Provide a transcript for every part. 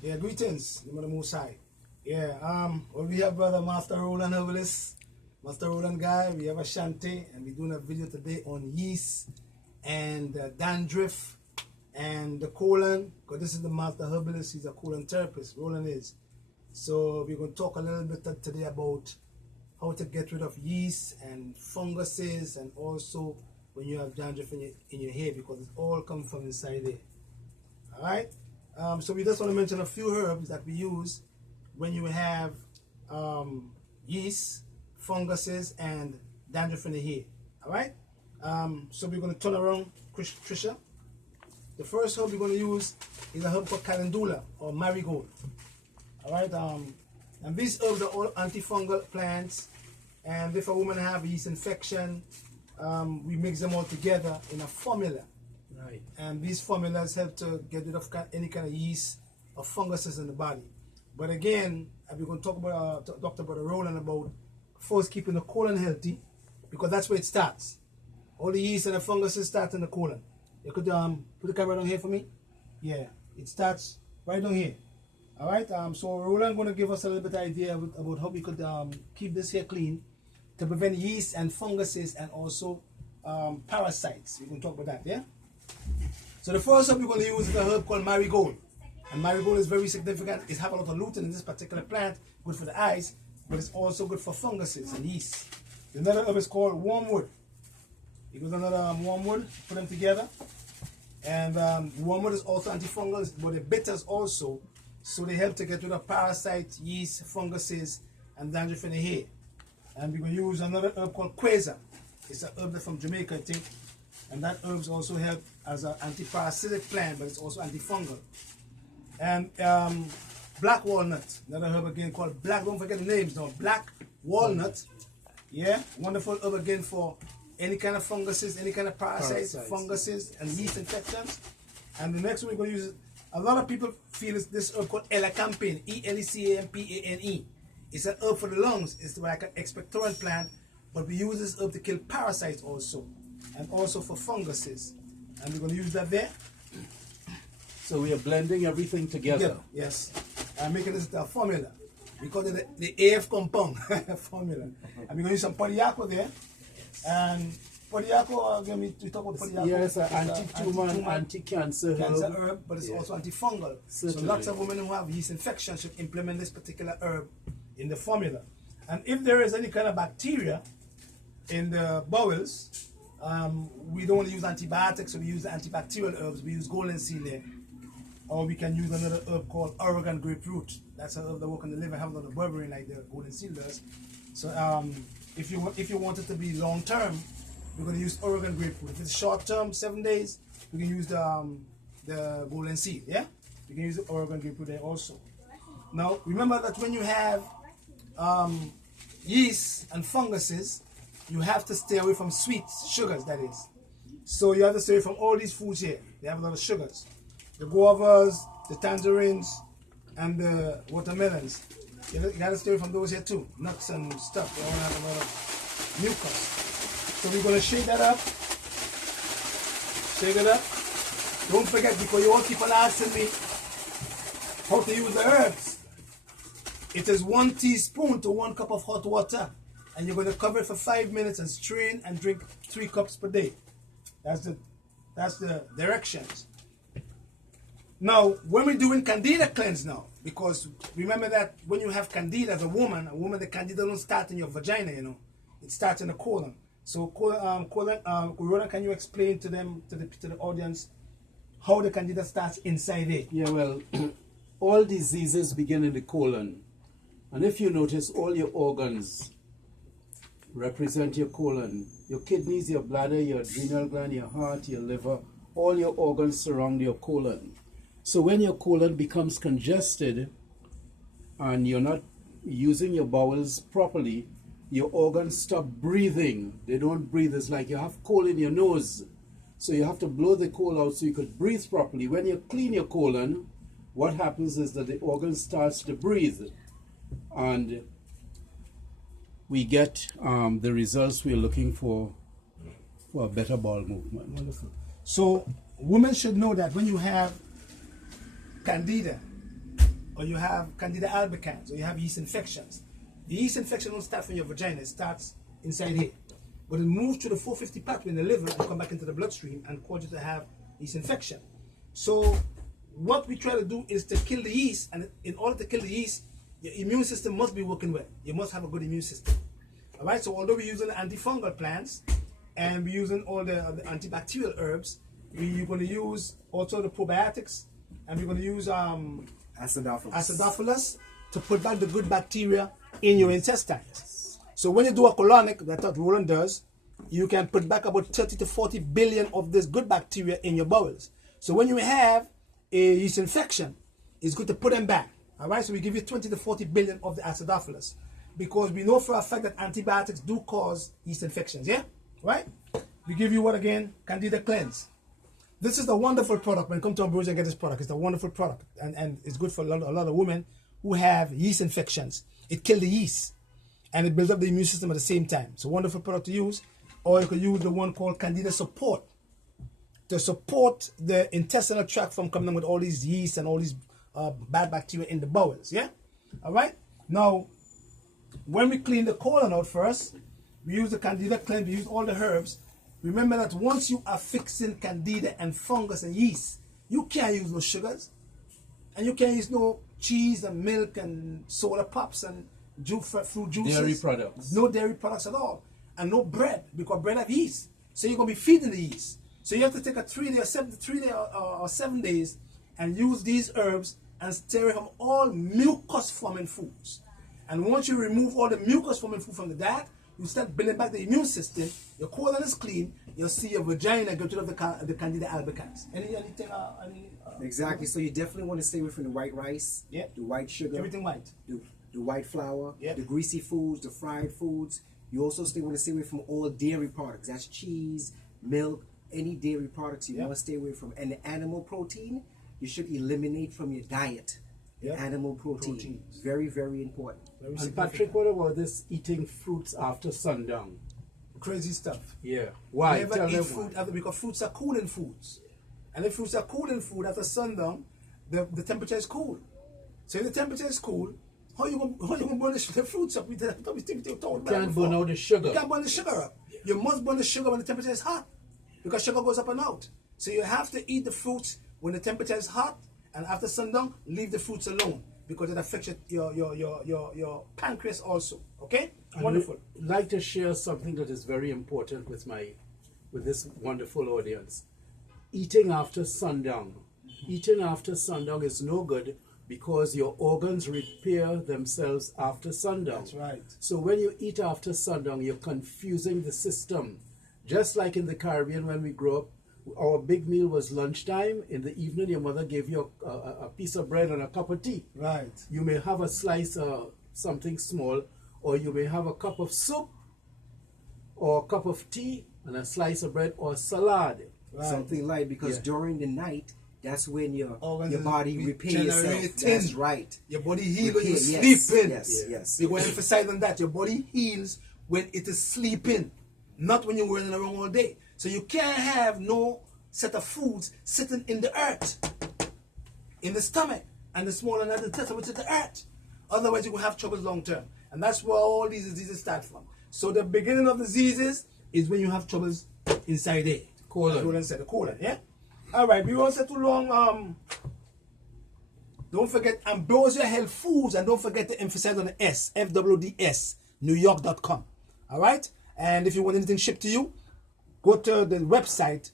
Yeah, greetings, the Most High. Yeah, well, we have brother Master Roland Herbalist, Master Roland guy. We have Ashanti, and we're doing a video today on yeast and dandruff and the colon. Because this is the Master Herbalist. He's a colon therapist. Roland is. So we're going to talk a little bit today about how to get rid of yeast and funguses, and also when you have dandruff in your hair, because it all comes from inside there. All right. So we just want to mention a few herbs that we use when you have yeast, funguses, and dandruff in the hair. All right. So we're going to turn around, Trisha. The first herb we're going to use is a herb called calendula or marigold. All right. And these herbs are all antifungal plants. And if a woman have yeast infection, we mix them all together in a formula. Right. And these formulas help to get rid of any kind of yeast or funguses in the body. But again, we're going to talk about Dr. Brother Roland about first keeping the colon healthy, because that's where it starts. All the yeast and the funguses start in the colon. You could put the camera down here for me. Yeah, it starts right down here. All right. So Roland going to give us a little bit of idea about how we could keep this hair clean to prevent yeast and funguses and also parasites. We can talk about that. Yeah. So the first herb we're going to use is a herb called marigold. And marigold is very significant. It has a lot of lutein in this particular plant, good for the eyes, but it's also good for funguses and yeast. Another herb is called wormwood. You got another wormwood, put them together. And wormwood is also antifungal, but the bitters also, so they help to get rid of parasites, yeast, funguses, and dandruff in the hair. And we're going to use another herb called quasar. It's a herb from Jamaica, I think. And that herbs also help as an anti-parasitic plant, but it's also antifungal. And black walnut, another herb again called black, don't forget the names now, black walnut. Yeah, wonderful herb again for any kind of funguses, any kind of parasites. Funguses, and yeast infections. And the next one we're going to use, a lot of people feel is this herb called elecampane, E-L-E-C-A-M-P-A-N-E. It's an herb for the lungs. It's like an expectorant plant, but we use this herb to kill parasites also, and also for funguses. And we're going to use that there. So we are blending everything together. Yes. I'm making this a formula. We call it the AF compound formula. And we're going to use some Podiaco there. And Podiaco, again, we talk about Podiaco. Yes, anti-tumor, anti-cancer herb, but it's also antifungal. Certainly. So lots of women who have yeast infection should implement this particular herb in the formula. And if there is any kind of bacteria in the bowels, we don't want to use antibiotics, so we use the antibacterial herbs. We use golden seal there. Or we can use another herb called Oregon grapefruit. That's a herb that works on the liver, have a lot of berberine like the golden seal does. So if you want it to be long term, we're going to use Oregon grapefruit. If it's short term, 7 days, we can use the golden seal. Yeah, we can use the Oregon grapefruit there also. Now remember that when you have yeast and funguses, you have to stay away from sweets, sugars, that is. So you have to stay away from all these foods here. They have a lot of sugars. The guavas, the tangerines, and the watermelons. You got to stay away from those here too. Nuts and stuff. They all have a lot of mucus. So we're going to shake that up. Shake it up. Don't forget, because you all keep on asking me how to use the herbs. It is 1 teaspoon to 1 cup of hot water. And you're going to cover it for 5 minutes and strain and drink 3 cups per day. That's the directions. Now, when we're doing candida cleanse now, because remember that when you have candida as a woman, the candida don't start in your vagina, you know. It starts in the colon. So, Roland, can you explain to them, to the audience, how the candida starts inside there? Yeah, well, all diseases begin in the colon. And if you notice, all your organs represent your colon. Your kidneys, your bladder, your adrenal gland, your heart, your liver, all your organs surround your colon. So when your colon becomes congested and you're not using your bowels properly, your organs stop breathing. They don't breathe. It's like you have coal in your nose. So you have to blow the coal out so you could breathe properly. When you clean your colon, what happens is that the organ starts to breathe. And we get the results we're looking for a better bowel movement. Wonderful. So women should know that when you have candida, or you have candida albicans, or you have yeast infections. The yeast infection don't start from your vagina, it starts inside here. But it moves to the 450 pathway in the liver and come back into the bloodstream and cause you to have yeast infection. So what we try to do is to kill the yeast, and in order to kill the yeast, your immune system must be working well. You must have a good immune system. All right, so although we're using antifungal plants and we're using all the antibacterial herbs, we're going to use also the probiotics, and we're going to use acidophilus to put back the good bacteria in your intestines. So when you do a colonic, that's what Roland does, you can put back about 30 to 40 billion of this good bacteria in your bowels. So when you have a yeast infection, it's good to put them back. All right, so we give you 20 to 40 billion of the acidophilus, because we know for a fact that antibiotics do cause yeast infections, yeah? Right? We give you what again? Candida Cleanse. This is a wonderful product. When you come to Ambrosia and get this product, it's a wonderful product. And it's good for a lot of women who have yeast infections. It kills the yeast, and it builds up the immune system at the same time. It's a wonderful product to use. Or you could use the one called Candida Support to support the intestinal tract from coming in with all these yeast and all these bad bacteria in the bowels, yeah? All right? Now, when we clean the colon out first, we use the Candida Cleanse, we use all the herbs. Remember that once you are fixing candida and fungus and yeast, you can't use no sugars, and you can't use no cheese and milk and soda pops and fruit juices. Dairy products. No dairy products at all. And no bread, because bread have yeast. So you're going to be feeding the yeast. So you have to take a 3 day or 7 days and use these herbs and stay away from all mucus forming foods. And once you remove all the mucus forming food from the diet, you start building back the immune system, your colon is clean, you'll see your vagina get rid of the candida albicans. Anything? Exactly. So you definitely want to stay away from the white rice, Yeah. the white sugar, Everything white. the white flour, Yeah. the greasy foods, the fried foods. You also want to stay away from all dairy products. That's cheese, milk, any dairy products you Yeah. want to stay away from. And the animal protein, you should eliminate from your diet. The Yeah. animal protein. Proteins. Very, very important. Very And significant. Patrick, what about this eating fruits after sundown? Crazy stuff. Yeah. Why? Never Tell eat them food why. after, because fruits are cooling foods. And if fruits are cooling food after sundown, the temperature is cool. So if the temperature is cool, how you gonna burn the fruits up? Can't burn out the sugar. You can't burn the sugar up. You must burn the sugar when the temperature is hot, because sugar goes up and out. So you have to eat the fruits when the temperature is hot, and after sundown, leave the fruits alone, because it affects your pancreas also. Okay? Wonderful. I'd like to share something that is very important with this wonderful audience. Eating after sundown. Eating after sundown is no good, because your organs repair themselves after sundown. That's right. So when you eat after sundown, you're confusing the system. Just like in the Caribbean when we grew up, our big meal was lunchtime. In the evening, your mother gave you a piece of bread and a cup of tea. Right. You may have a slice of something small, or you may have a cup of soup, or a cup of tea, and a slice of bread, or salad. Right. Something light, because Yeah. during the night, that's when your Organs body is repairs itself. regenerating. That's right. Your body heals when you Repair, sleep in. yes, yes. We're going to emphasize on that. Your body heals when it is sleeping, not when you're running around all day. So you can't have no set of foods sitting in the earth, in the stomach, and the small and the intestine, which is the earth. Otherwise, you will have troubles long term. And that's where all these diseases start from. So the beginning of diseases is when you have troubles inside there. Colon. As Roland said, the colon, yeah? All right, we won't say too long. Don't forget Ambrosia Health Foods, and don't forget to emphasize on the S, FWDS, NewYork.com. All right? And if you want anything shipped to you, go to the website,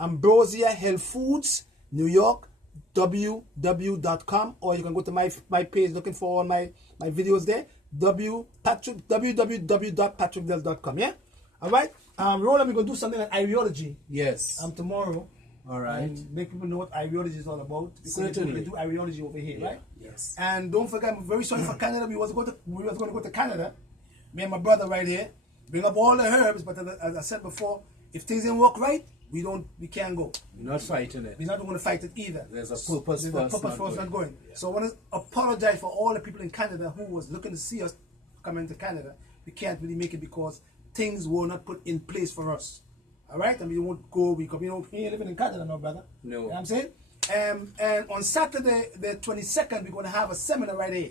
Ambrosia Health Foods, New York, www.com, or you can go to my page looking for all my videos there, www.patrickdell.com, yeah? All right? Roland, we're going to do something on ideology Yes. tomorrow. All right. And make people know what ideology is all about. Because Certainly. we do ideology over here, right? Yes. And don't forget, I'm very sorry for Canada. We was going to go to Canada. Me and my brother right here. Bring up all the herbs, but as I said before, if things didn't work right, we can't go. We're not fighting it. We're not going to fight it either. There's a purpose There's for a us purpose not for us not going. going. So I want to apologize for all the people in Canada who was looking to see us come into Canada. We can't really make it because things were not put in place for us. All right? And we won't go because we ain't living in Canada, no, brother. No. You know what I'm saying? And on Saturday, the 22nd, we're going to have a seminar right here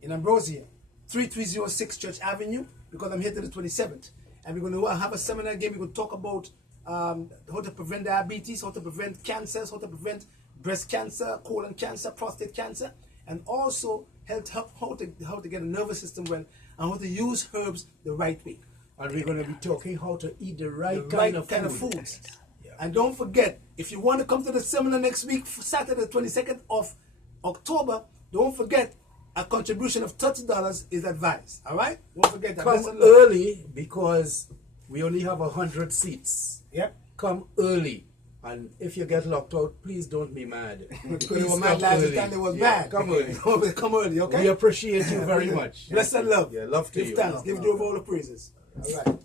in Ambrosia, 3306 Church Avenue, because I'm here till the 27th. And we're going to have a seminar again. We're going to talk about how to prevent diabetes, how to prevent cancers, how to prevent breast cancer, colon cancer, prostate cancer, and also how to get a nervous system well, and how to use herbs the right way. And we're going to be talking how to eat the right kind of foods. And don't forget, if you want to come to the seminar next week, Saturday, the 22nd of October, don't forget, a contribution of $30 is advised. All right? Don't forget that. Come early because we only have 100 seats. Yep. Come early. And if you get locked out, please don't be mad. Because they were mad last time, they was bad. Come early. Come early, okay? We appreciate you very much. Bless and love. Yeah, love to Give you. thanks. Give Jehovah all the praises. All right.